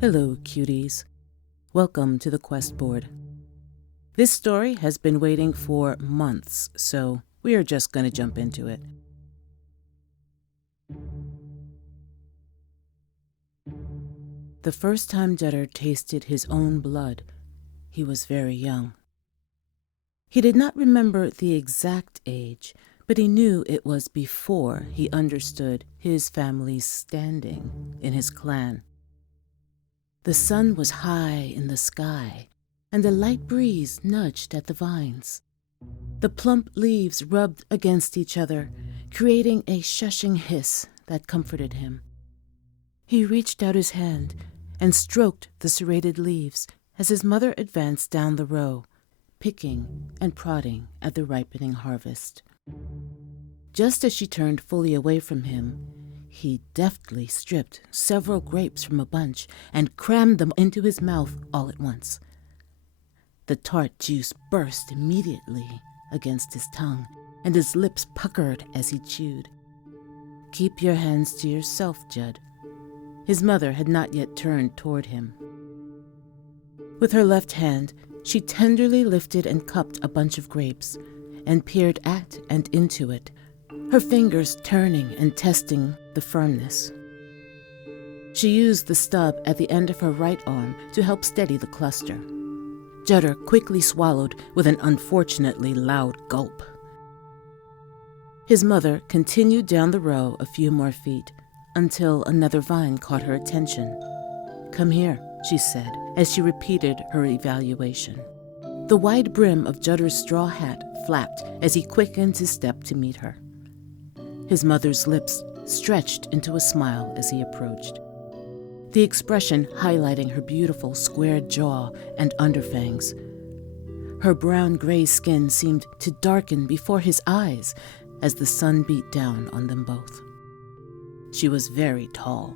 Hello, cuties. Welcome to the quest board. This story has been waiting for months, so we are just going to jump into it. The first time Jutter tasted his own blood, he was very young. He did not remember the exact age, but he knew it was before he understood his family's standing in his clan. The sun was high in the sky, and a light breeze nudged at the vines. The plump leaves rubbed against each other, creating a shushing hiss that comforted him. He reached out his hand and stroked the serrated leaves as his mother advanced down the row, picking and prodding at the ripening harvest. Just as she turned fully away from him, he deftly stripped several grapes from a bunch and crammed them into his mouth all at once. The tart juice burst immediately against his tongue, and his lips puckered as he chewed. "Keep your hands to yourself, Judd." His mother had not yet turned toward him. With her left hand, she tenderly lifted and cupped a bunch of grapes and peered at and into it, her fingers turning and testing the firmness. She used the stub at the end of her right arm to help steady the cluster. Jutter quickly swallowed with an unfortunately loud gulp. His mother continued down the row a few more feet until another vine caught her attention. "Come here," she said as she repeated her evaluation. The wide brim of Jutter's straw hat flapped as he quickened his step to meet her. His mother's lips stretched into a smile as he approached, the expression highlighting her beautiful squared jaw and underfangs. Her brown-gray skin seemed to darken before his eyes as the sun beat down on them both. She was very tall,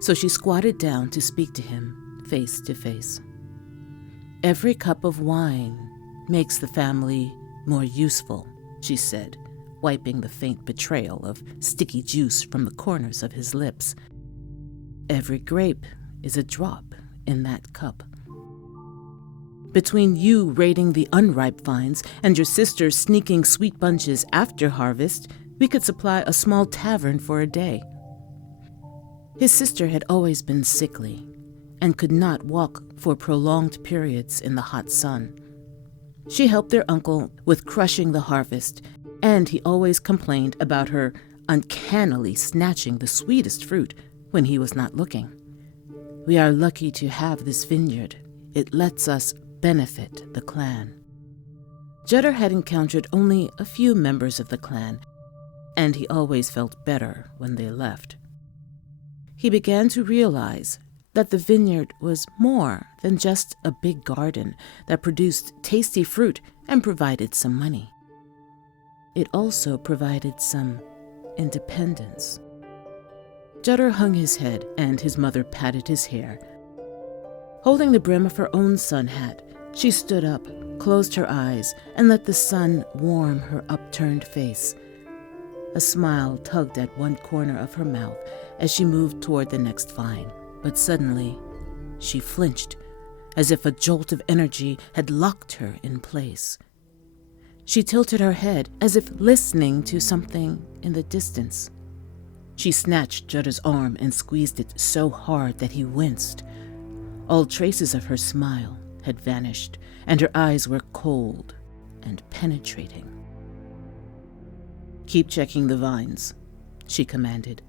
so she squatted down to speak to him face to face. "Every cup of wine makes the family more useful," she said, wiping the faint betrayal of sticky juice from the corners of his lips. "Every grape is a drop in that cup. Between you raiding the unripe vines and your sister sneaking sweet bunches after harvest, we could supply a small tavern for a day." His sister had always been sickly and could not walk for prolonged periods in the hot sun. She helped their uncle with crushing the harvest, and he always complained about her uncannily snatching the sweetest fruit when he was not looking. "We are lucky to have this vineyard. It lets us benefit the clan." Jutter had encountered only a few members of the clan, and he always felt better when they left. He began to realize that the vineyard was more than just a big garden that produced tasty fruit and provided some money. It also provided some independence. Jutter hung his head, and his mother patted his hair. Holding the brim of her own sun hat, she stood up, closed her eyes, and let the sun warm her upturned face. A smile tugged at one corner of her mouth as she moved toward the next vine, but suddenly she flinched, as if a jolt of energy had locked her in place. She tilted her head as if listening to something in the distance. She snatched Jutter's arm and squeezed it so hard that he winced. All traces of her smile had vanished, and her eyes were cold and penetrating. "Keep checking the vines," she commanded.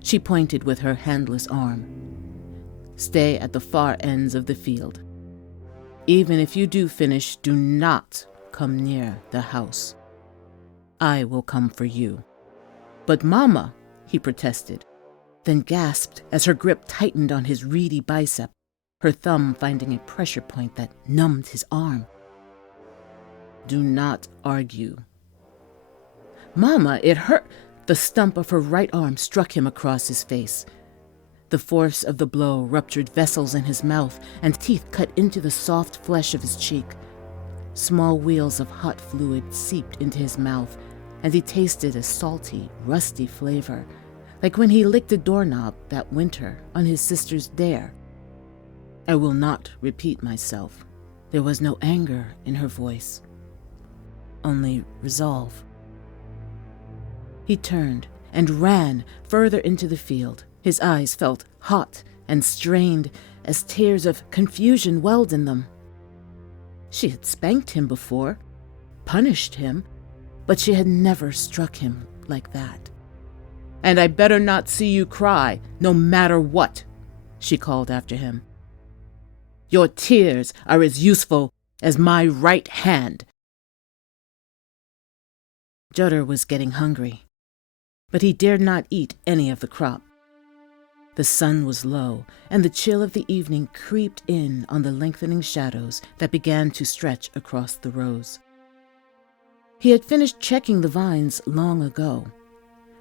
She pointed with her handless arm. "Stay at the far ends of the field. Even if you do finish, do not come near the house. I will come for you." "But Mama," he protested, then gasped as her grip tightened on his reedy bicep, her thumb finding a pressure point that numbed his arm. "Do not argue." "Mama, it hurt." The stump of her right arm struck him across his face. The force of the blow ruptured vessels in his mouth, and teeth cut into the soft flesh of his cheek. Small wheels of hot fluid seeped into his mouth, and he tasted a salty, rusty flavor, like when he licked a doorknob that winter on his sister's dare. I will not repeat myself. There was no anger in her voice, only resolve. He turned and ran further into the field. His eyes felt hot and strained as tears of confusion welled in them. She had spanked him before, punished him, but she had never struck him like that. "And I better not see you cry, no matter what," she called after him. "Your tears are as useful as my right hand." Judder was getting hungry, but he dared not eat any of the crop. The sun was low, and the chill of the evening creeped in on the lengthening shadows that began to stretch across the rows. He had finished checking the vines long ago.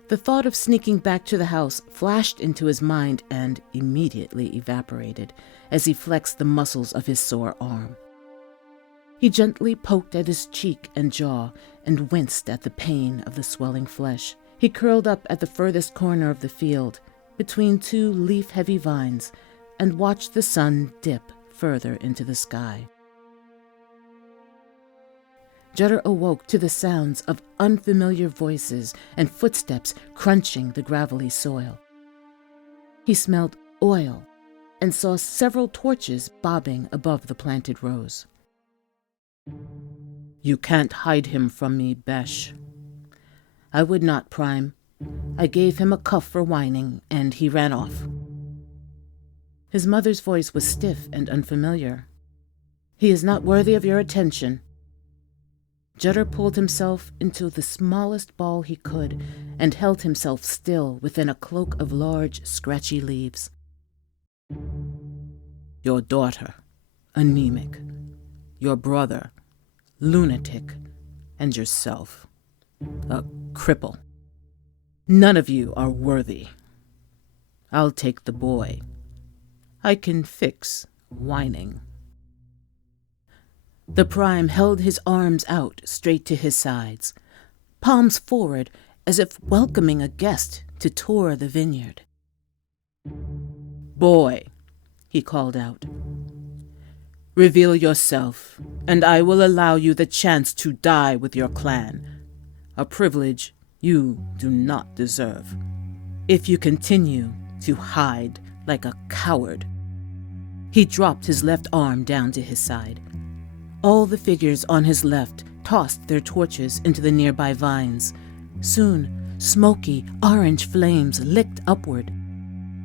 The thought of sneaking back to the house flashed into his mind and immediately evaporated as he flexed the muscles of his sore arm. He gently poked at his cheek and jaw and winced at the pain of the swelling flesh. He curled up at the furthest corner of the field, between two leaf-heavy vines, and watched the sun dip further into the sky. Judder awoke to the sounds of unfamiliar voices and footsteps crunching the gravelly soil. He smelled oil and saw several torches bobbing above the planted rows. "You can't hide him from me, Besh." "I would not, Prime. I gave him a cuff for whining, and he ran off." His mother's voice was stiff and unfamiliar. "He is not worthy of your attention." Judder pulled himself into the smallest ball he could and held himself still within a cloak of large, scratchy leaves. "Your daughter, anemic. Your brother, lunatic. And yourself, a cripple. None of you are worthy. I'll take the boy. I can fix whining." The Prime held his arms out straight to his sides, palms forward as if welcoming a guest to tour the vineyard. "Boy," he called out, "reveal yourself, and I will allow you the chance to die with your clan, a privilege you do not deserve, if you continue to hide like a coward." He dropped his left arm down to his side. All the figures on his left tossed their torches into the nearby vines. Soon, smoky, orange flames licked upward.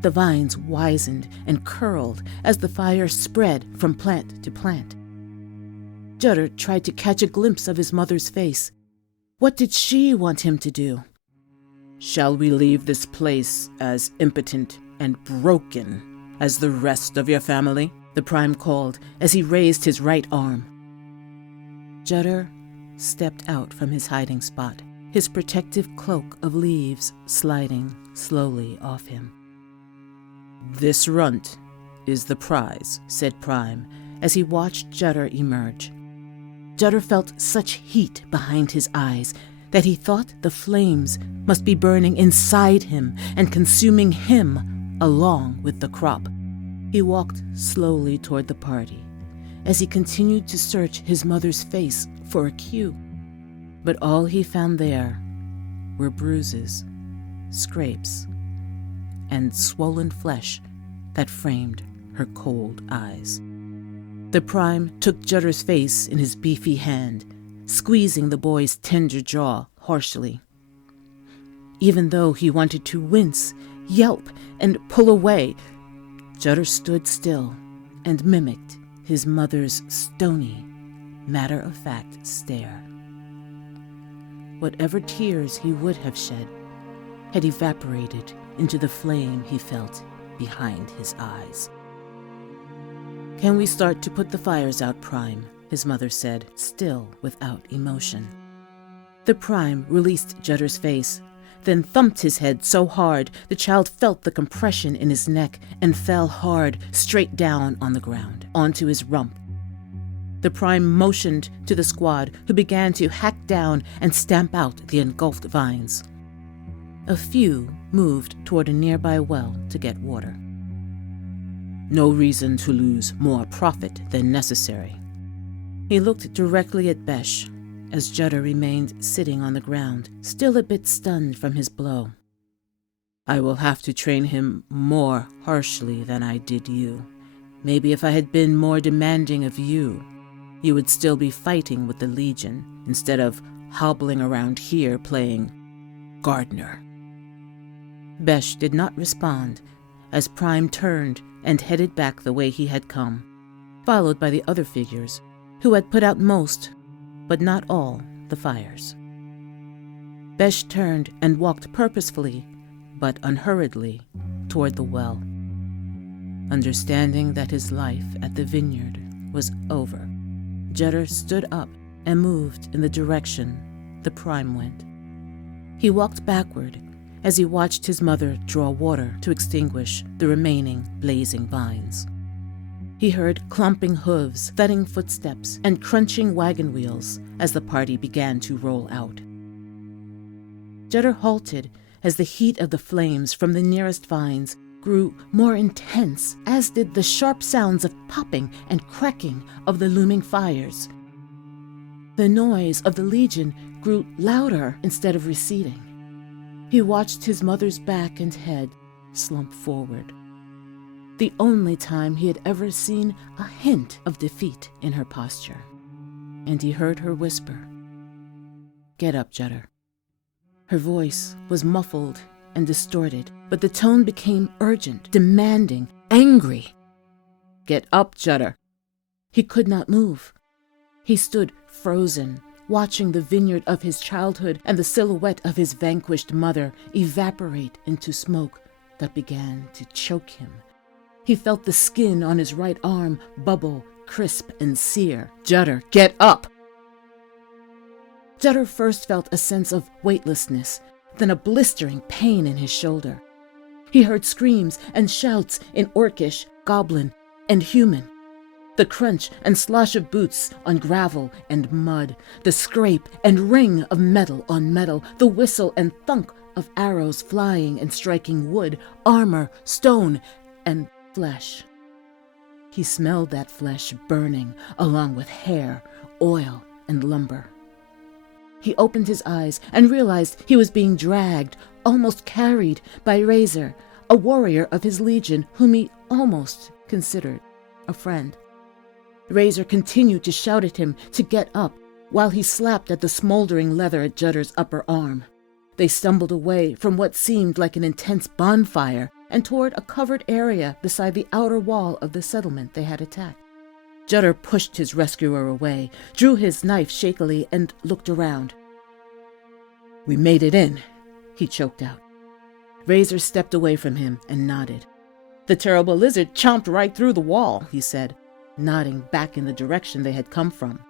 The vines wizened and curled as the fire spread from plant to plant. Judder tried to catch a glimpse of his mother's face. What did she want him to do? "Shall we leave this place as impotent and broken as the rest of your family?" the Prime called as he raised his right arm. Judder stepped out from his hiding spot, his protective cloak of leaves sliding slowly off him. "This runt is the prize," said Prime as he watched Judder emerge. Judder felt such heat behind his eyes that he thought the flames must be burning inside him and consuming him along with the crop. He walked slowly toward the party as he continued to search his mother's face for a cue. But all he found there were bruises, scrapes, and swollen flesh that framed her cold eyes. The Prime took Judder's face in his beefy hand, squeezing the boy's tender jaw harshly. Even though he wanted to wince, yelp, and pull away, Judder stood still and mimicked his mother's stony, matter-of-fact stare. Whatever tears he would have shed had evaporated into the flame he felt behind his eyes. "Can we start to put the fires out, Prime?" his mother said, still without emotion. The Prime released Judder's face, then thumped his head so hard the child felt the compression in his neck and fell hard straight down on the ground, onto his rump. The Prime motioned to the squad, who began to hack down and stamp out the engulfed vines. A few moved toward a nearby well to get water. No reason to lose more profit than necessary. He looked directly at Besh as Judder remained sitting on the ground, still a bit stunned from his blow. I will have to train him more harshly than I did you. Maybe if I had been more demanding of you, you would still be fighting with the Legion instead of hobbling around here playing gardener. Besh did not respond as Prime turned and headed back the way he had come, followed by the other figures who had put out most, but not all, the fires. Besh turned and walked purposefully, but unhurriedly, toward the well. Understanding that his life at the vineyard was over, Judder stood up and moved in the direction the Prime went. He walked backward as he watched his mother draw water to extinguish the remaining blazing vines. He heard clumping hooves, thudding footsteps, and crunching wagon wheels as the party began to roll out. Judder halted as the heat of the flames from the nearest vines grew more intense, as did the sharp sounds of popping and cracking of the looming fires. The noise of the Legion grew louder instead of receding. He watched his mother's back and head slump forward. The only time he had ever seen a hint of defeat in her posture. And he heard her whisper, "Get up, Judder." Her voice was muffled and distorted, but the tone became urgent, demanding, angry. "Get up, Judder." He could not move. He stood frozen, watching the vineyard of his childhood and the silhouette of his vanquished mother evaporate into smoke that began to choke him. He felt the skin on his right arm bubble, crisp and sear. "Judder, get up!" Judder first felt a sense of weightlessness, then a blistering pain in his shoulder. He heard screams and shouts in Orcish, Goblin, and human. The crunch and slosh of boots on gravel and mud, the scrape and ring of metal on metal, the whistle and thunk of arrows flying and striking wood, armor, stone, and flesh. He smelled that flesh burning along with hair, oil, and lumber. He opened his eyes and realized he was being dragged, almost carried, by Razor, a warrior of his legion whom he almost considered a friend. Razor continued to shout at him to get up while he slapped at the smoldering leather at Judder's upper arm. They stumbled away from what seemed like an intense bonfire and toward a covered area beside the outer wall of the settlement they had attacked. Judder pushed his rescuer away, drew his knife shakily, and looked around. "We made it in," he choked out. Razor stepped away from him and nodded. "The terrible lizard chomped right through the wall," he said, nodding back in the direction they had come from.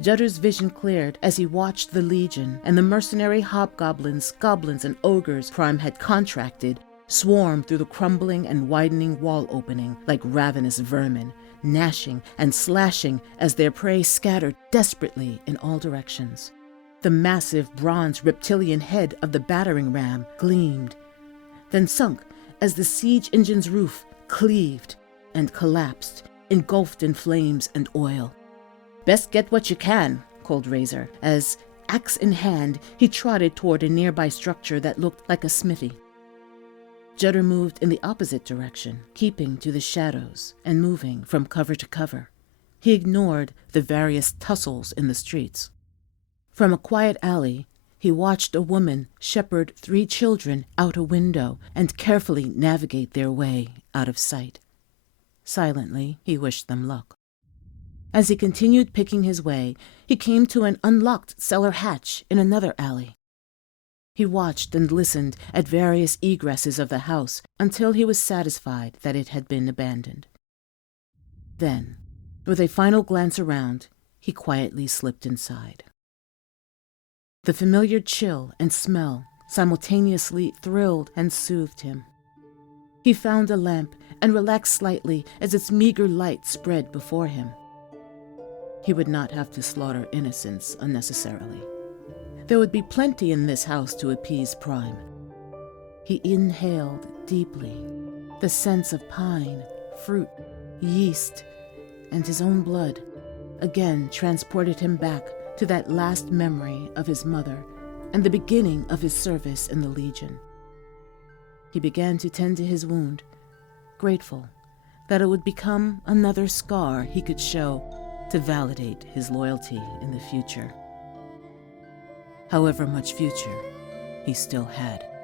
Judder's vision cleared as he watched the Legion and the mercenary hobgoblins, goblins, and ogres Prime had contracted swarm through the crumbling and widening wall opening like ravenous vermin, gnashing and slashing as their prey scattered desperately in all directions. The massive bronze reptilian head of the battering ram gleamed, then sunk as the siege engine's roof cleaved and collapsed, engulfed in flames and oil. "Best get what you can," called Razor, as, axe in hand, he trotted toward a nearby structure that looked like a smithy. Judder moved in the opposite direction, keeping to the shadows and moving from cover to cover. He ignored the various tussles in the streets. From a quiet alley, he watched a woman shepherd 3 children out a window and carefully navigate their way out of sight. Silently, he wished them luck. As he continued picking his way, he came to an unlocked cellar hatch in another alley. He watched and listened at various egresses of the house until he was satisfied that it had been abandoned. Then, with a final glance around, he quietly slipped inside. The familiar chill and smell simultaneously thrilled and soothed him. He found a lamp and relaxed slightly as its meager light spread before him. He would not have to slaughter innocents unnecessarily. There would be plenty in this house to appease Prime. He inhaled deeply the scents of pine, fruit, yeast, and his own blood again transported him back to that last memory of his mother and the beginning of his service in the Legion. He began to tend to his wound, grateful that it would become another scar he could show to validate his loyalty in the future. However much future he still had.